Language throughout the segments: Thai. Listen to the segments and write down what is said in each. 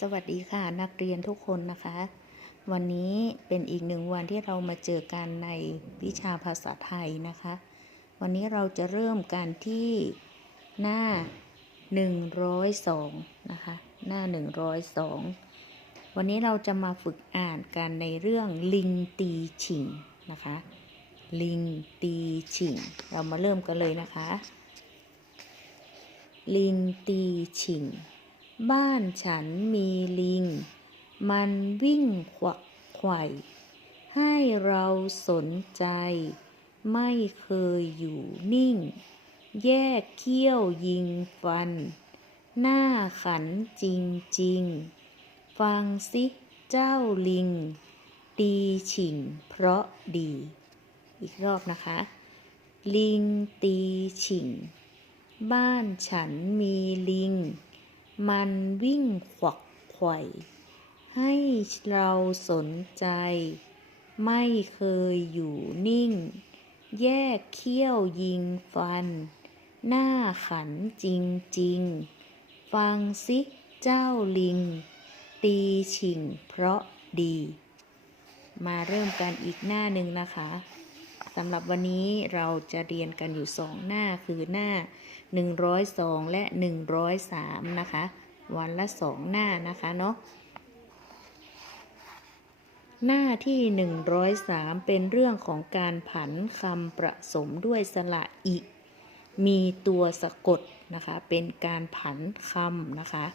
สวัสดีค่ะนักเรียนทุกคนนะคะ วันนี้เป็นอีกหนึ่งวันที่เรามาเจอกันในวิชาภาษาไทยนะคะ วันนี้เราจะเริ่มกันที่หน้า 102 นะคะ หน้า 102 วันนี้เราจะมาฝึกอ่านกันในเรื่องลิงตีฉิงนะคะ ลิงตีฉิง เรามาเริ่มกันเลยนะคะ ลิงตีฉิง บ้านฉันมีลิง มันวิ่งขวักไขว่ให้เราสนใจ ไม่เคยอยู่นิ่ง แยกเขี้ยวยิงฟัน หน้าขันจริงๆฟังสิเจ้าลิง ตีฉิงเพราะดี อีกรอบนะคะ ลิงตีฉิง บ้านฉันมีลิง มันวิ่งขวักไขว่ให้เราสนใจ ไม่เคยอยู่นิ่ง แยกเขี้ยวยิงฟัน หน้าขันจริงๆฟังสิเจ้าลิง ตีฉิงเพราะดี มาเริ่มกันอีกหน้าหนึ่งนะคะสำหรับวันนี้เราจะเรียนกันอยู่สองหน้าคือหน้า 102 และ 103 นะคะ วันละสองหน้านะคะเนาะหน้าที่ 103 เป็นเรื่องของการผันคำประสมด้วยสระอิ มีตัวสะกดนะคะ เป็นการผันคำนะคะ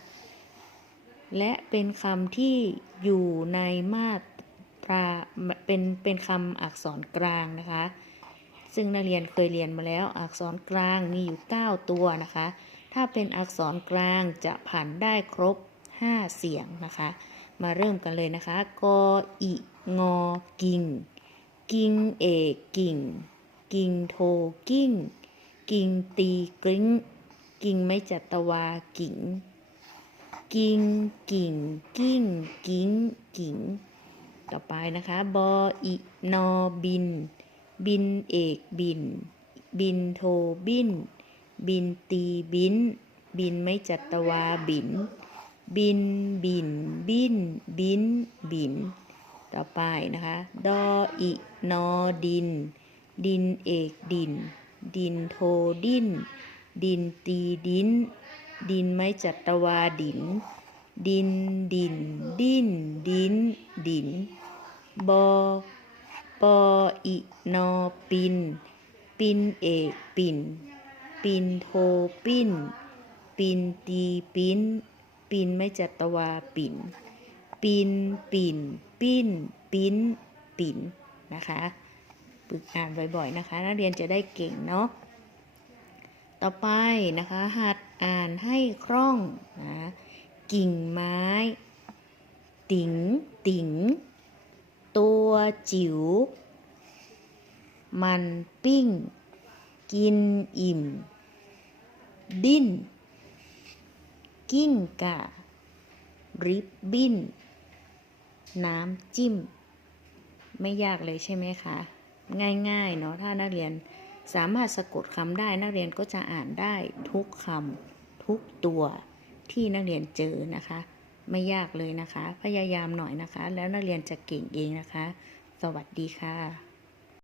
และเป็นคำที่อยู่ในมาตราเป็นเป็นคำอักษรกลางนะคะ ซึ่งนักเรียนเคยเรียนมาแล้ว อักษรกลางมีอยู่ 9 ตัวนะคะ ถ้าเป็นอักษรกลางจะผันได้ครบ 5 เสียงนะคะ มาเริ่มกันเลยนะคะ กออิงอกิ่งกิ่งเอกกิ่ง กิ่งโทกิ้ง กิ่งตีกริ้ง กิ่งไม่จัตวากิ่ง กิ่งกิ่งกิ้งกิ้งกิ่ง ต่อไปนะคะ บออินอบิน บินเอกบิน บินโทบิน บินตีบิน บินไม่จัตวาบิน บินบิน บิน บิน บิน ต่อไปนะคะ ดออินอดิน ดินเอกดิน ดินโทดิน ดินตีดิน ดินไม่จัตวาดิน ดินดิน ดิน ดิน ดิน บอ ปออินอปิน ปินเอกปิน ปินโทปิน ปินตีปิน ปินไม่จัตวาปิน ปินปิน ปิ้น ปินปินนะคะฝึกอ่านบ่อยๆนะคะ นักเรียนจะได้เก่งเนาะ ต่อไปนะคะ หัดอ่านให้คล่องนะ กิ่งไม้ ติ๋ง ติ๋ง ตัวจิ๋ว มันปิ้ง กินอิ่ม ดิ้น กิ้งก่าริบบิ้น น้ำจิ้ม ไม่ยากเลยใช่ไหมคะ ง่ายๆ เนาะถ้านักเรียนสามารถสะกดคำได้นักเรียนก็จะอ่านได้ทุกคำทุกตัวที่นักเรียนเจอนะคะ ไม่ยากเลยนะคะ พยายามหน่อยนะคะ แล้วนักเรียนจะเก่งเองนะคะ สวัสดีค่ะ